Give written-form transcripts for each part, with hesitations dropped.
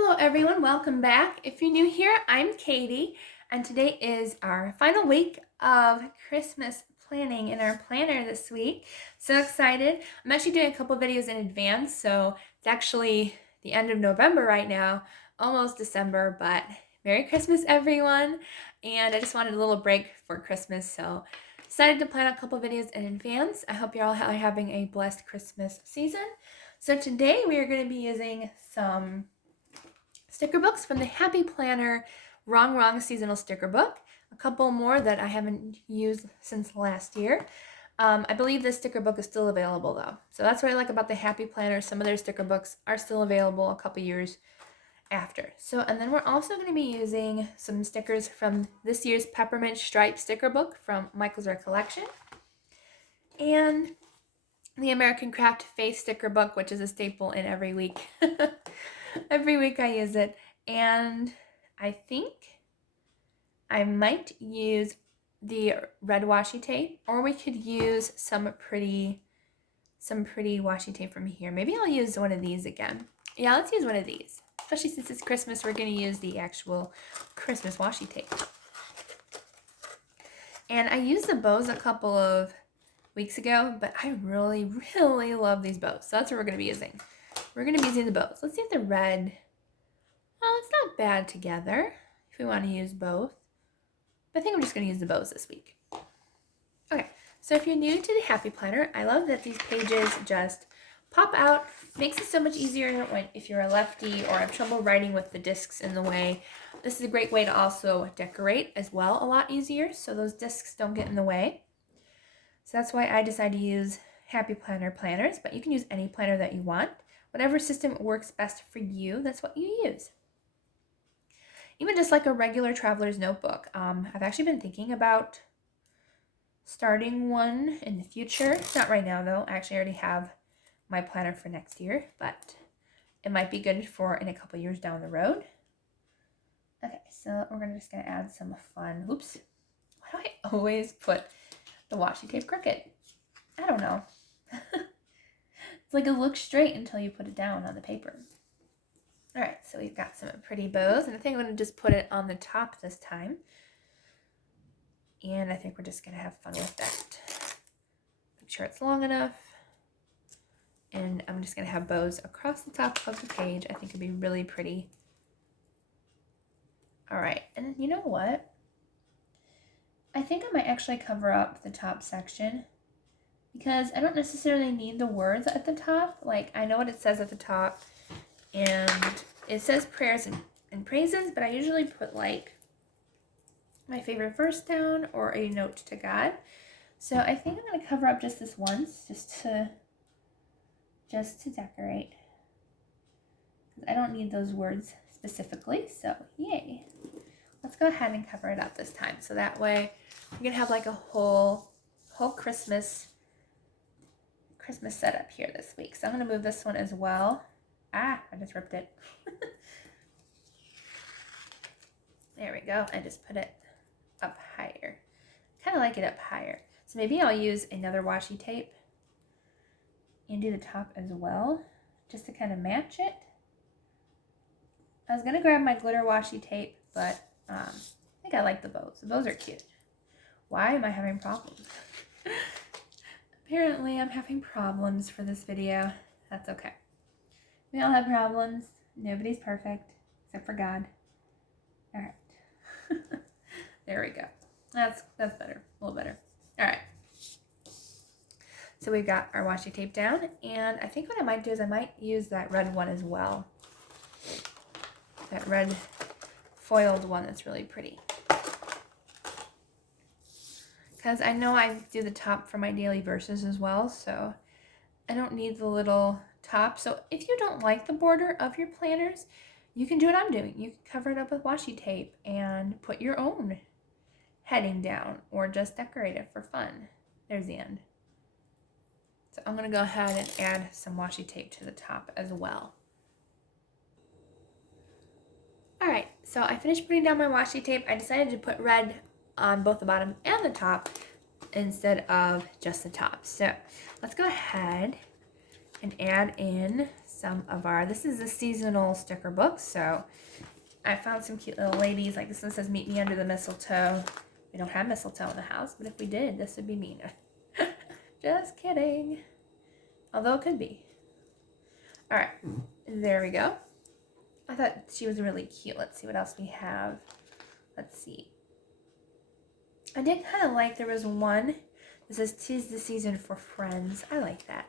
Hello everyone, welcome back. If you're new here, I'm Katie, and today is our final week of Christmas planning in our planner this week. So excited. I'm actually doing a couple videos in advance, so it's actually the end of November right now, almost December, but Merry Christmas everyone. And I just wanted a little break for Christmas, so decided to plan a couple videos in advance. I hope you're all having a blessed Christmas season. So today we are going to be using some sticker books from the Happy Planner Rongrong seasonal sticker book. A couple more that I haven't used since last year. I believe this sticker book is still available though. So that's what I like about the Happy Planner. Some of their sticker books are still available a couple years after. So, and then we're also going to be using some stickers from this year's Peppermint Stripe sticker book from Michael's Recollection. And the American Craft Faith sticker book, which is a staple in every week. Every week I use it, and I think I might use the red washi tape, or we could use some pretty washi tape from here. Maybe I'll use one of these again. Yeah, let's use one of these. Especially since it's Christmas, we're going to use the actual Christmas washi tape. And I used the bows a couple of weeks ago, but I really love these bows. So that's what we're going to be using. We're going to be using the bows. Let's see if the red, well, it's not bad together if we want to use both. But I think I'm just going to use the bows this week. Okay, so if you're new to the Happy Planner, I love that these pages just pop out. Makes it so much easier if you're a lefty or have trouble writing with the discs in the way. This is a great way to also decorate as well, a lot easier, so those discs don't get in the way. So that's why I decided to use Happy Planner planners, but you can use any planner that you want. Whatever system works best for you, that's what you use. Even just like a regular traveler's notebook. I've actually been thinking about starting one in the future. Not right now though. I actually already have my planner for next year, but it might be good for in a couple years down the road. Okay, so we're just gonna add some fun. Oops. Why do I always put the washi tape crooked? I don't know. It's like it looks straight until you put it down on the paper. All right, so we've got some pretty bows, and I think I'm going to just put it on the top this time. And I think we're just going to have fun with that. Make sure it's long enough. And I'm just going to have bows across the top of the page. I think it'd be really pretty. All right, and you know what? I think I might actually cover up the top section, because I don't necessarily need the words at the top. Like, I know what it says at the top, and it says prayers and praises, but I usually put like my favorite verse down or a note to God. So I think I'm going to cover up just this once, just to decorate. I don't need those words specifically, so yay. Let's go ahead and cover it up this time, so that way we can have like a whole Christmas setup here this week. So I'm going to move this one as well. I just ripped it. There we go. I just put it up higher. Kind of like it up higher. So maybe I'll use another washi tape and do the top as well, just to kind of match it. I was going to grab my glitter washi tape, but I think I like the bows. The bows are cute. Why am I having problems? Apparently I'm having problems for this video. That's okay. We all have problems. Nobody's perfect, except for God. All right. There we go. That's better. A little better. All right. So we've got our washi tape down, and I think what I might do is I might use that red one as well. That red foiled one that's really pretty. Because I know I do the top for my daily verses as well, so I don't need the little top. So if you don't like the border of your planners, you can do what I'm doing. You can cover it up with washi tape and put your own heading down, or just decorate it for fun. There's the end. So I'm going to go ahead and add some washi tape to the top as well. All right, so I finished putting down my washi tape. I decided to put red on both the bottom and the top instead of just the top. So let's go ahead and add in some of our, this is a seasonal sticker book, so I found some cute little ladies. Like this one says, meet me under the mistletoe. We don't have mistletoe in the house, but if we did, this would be meaner. Just kidding. Although it could be. All right, there we go. I thought she was really cute. Let's see what else we have. Let's see. I did kind of like, there was one that says, 'tis the season for friends. I like that.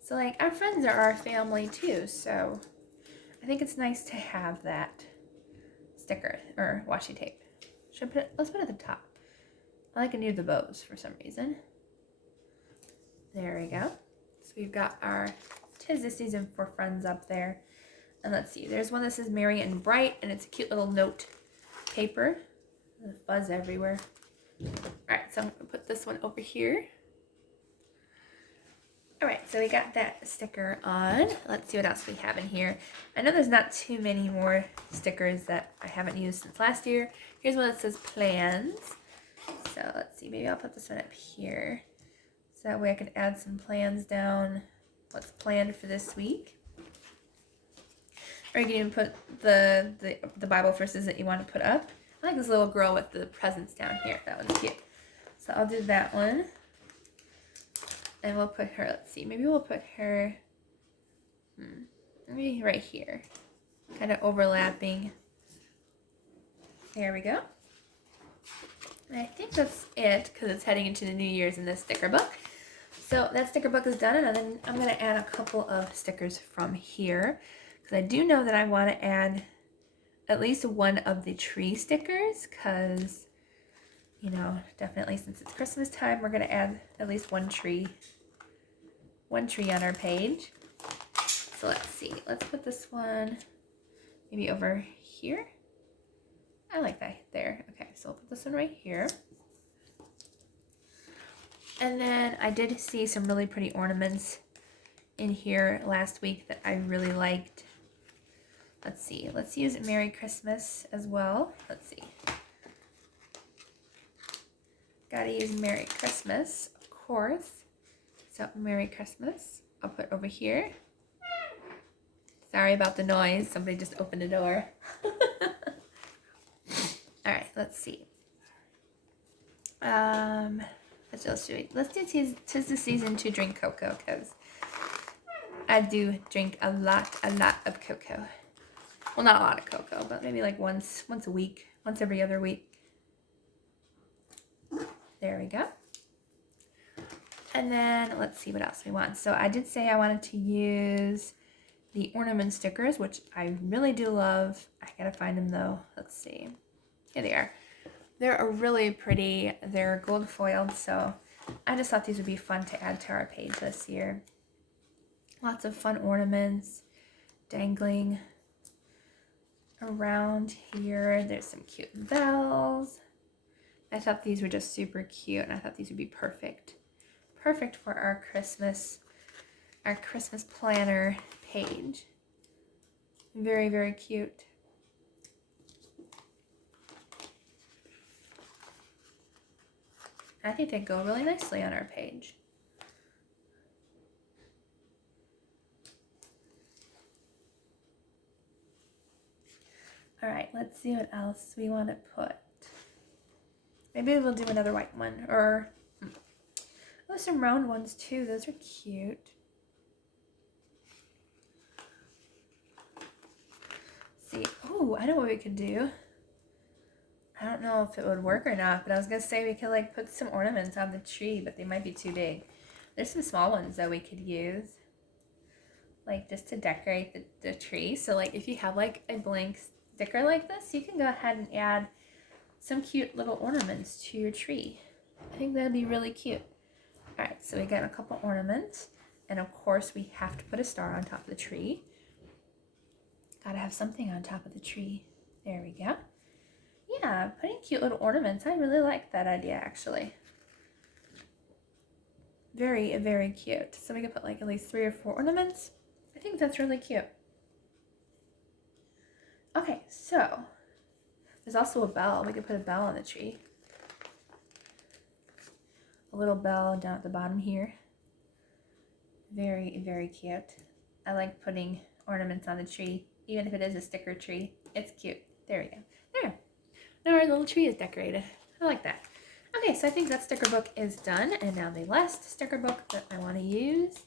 So like our friends are our family too, so I think it's nice to have that sticker or washi tape. Should I put it, let's put it at the top. I like it near the bows for some reason. There we go. So we've got our 'tis the season for friends up there. And let's see, there's one that says merry and bright, and it's a cute little note paper. There's fuzz everywhere. All right, so I'm gonna put this one over here. All right, so we got that sticker on. Let's see what else we have in here. I know there's not too many more stickers that I haven't used since last year. Here's one that says plans. So let's see, maybe I'll put this one up here. So that way I can add some plans down, what's planned for this week. Or you can even put the Bible verses that you want to put up. I like this little girl with the presents down here. That one's cute. So I'll do that one. And we'll put her, let's see, maybe we'll put her, maybe right here. Kind of overlapping. There we go. And I think that's it, because it's heading into the New Year's in this sticker book. So that sticker book is done, and then I'm going to add a couple of stickers from here. Because I do know that I want to add at least one of the tree stickers, because, you know, definitely since it's Christmas time, we're going to add at least one tree on our page. So let's see. Let's put this one maybe over here. I like that there. Okay, so I'll put this one right here. And then I did see some really pretty ornaments in here last week that I really liked. Let's see. Let's use Merry Christmas as well. Let's see. Gotta use Merry Christmas, of course. So Merry Christmas. I'll put over here. Sorry about the noise. Somebody just opened the door. All right, let's see. What else do we? Let's do 'tis the season to drink cocoa, because I do drink a lot of cocoa. Well, not a lot of cocoa, but maybe like once a week, once every other week. There we go. And then let's see what else we want. So I did say I wanted to use the ornament stickers, which I really do love. I gotta find them though. Let's see. Here they are. They're really pretty. They're gold foiled, so I just thought these would be fun to add to our page this year. Lots of fun ornaments dangling around here. There's some cute bells. I thought these were just super cute, and I thought these would be perfect for our Christmas planner page. Very, very cute. I think they go really nicely on our page. All right, let's see what else we want to put. Maybe we'll do another white one, or there's some round ones too. Those are cute. See, oh, I know what we could do. I don't know if it would work or not, but I was gonna say we could like put some ornaments on the tree, but they might be too big. There's some small ones that we could use, like just to decorate the tree. So like if you have like a blank sticker like this, you can go ahead and add some cute little ornaments to your tree. I think that'd be really cute. All right, so we got a couple ornaments, and of course we have to put a star on top of the tree. Gotta have something on top of the tree. There we go. Yeah, putting cute little ornaments. I really like that idea, actually. Very, very cute. So we could put like at least 3 or 4 ornaments. I think that's really cute. Okay, so there's also a bell. We could put a bell on the tree. A little bell down at the bottom here. Very, very cute. I like putting ornaments on the tree, even if it is a sticker tree. It's cute. There we go. There. Now our little tree is decorated. I like that. Okay, so I think that sticker book is done. And now the last sticker book that I want to use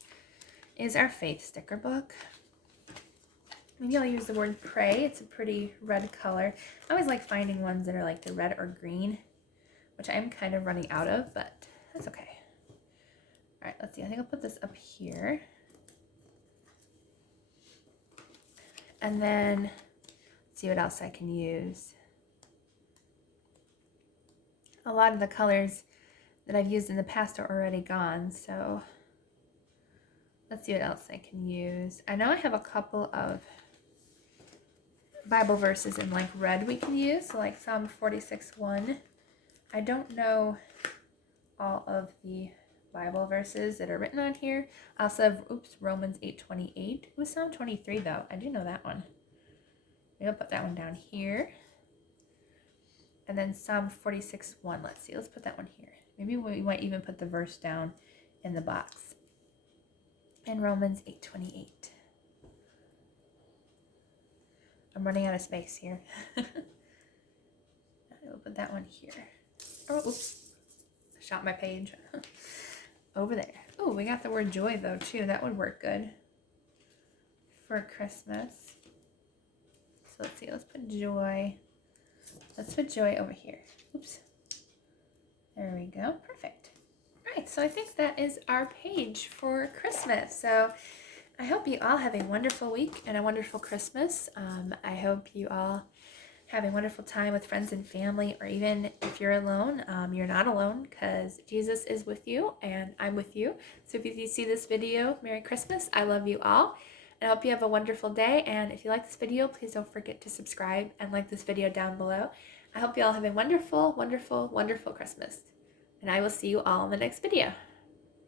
is our faith sticker book. Maybe I'll use the word pray. It's a pretty red color. I always like finding ones that are like the red or green, which I'm kind of running out of, but that's okay. All right, let's see. I think I'll put this up here. And then let's see what else I can use. A lot of the colors that I've used in the past are already gone, so let's see what else I can use. I know I have a couple of Bible verses in like red we can use, so like Psalm 46:1. I don't know all of the Bible verses that are written on here. I also have, Romans 8:28. It was Psalm 23 though. I do know that one. Maybe I'll put that one down here. And then Psalm 46:1. Let's see. Let's put that one here. Maybe we might even put the verse down in the box. And Romans 8:28. I'm running out of space here. We'll put that one here. Oh, oops. I shot my page. Over there. Oh, we got the word joy though too. That would work good for Christmas. So let's see. Let's put joy. Let's put joy over here. Oops. There we go. Perfect. All right. So I think that is our page for Christmas. So I hope you all have a wonderful week and a wonderful Christmas. I hope you all have a wonderful time with friends and family, or even if you're alone, you're not alone because Jesus is with you and I'm with you. So if you see this video, Merry Christmas. I love you all. And I hope you have a wonderful day. And if you like this video, please don't forget to subscribe and like this video down below. I hope you all have a wonderful, wonderful, wonderful Christmas. And I will see you all in the next video.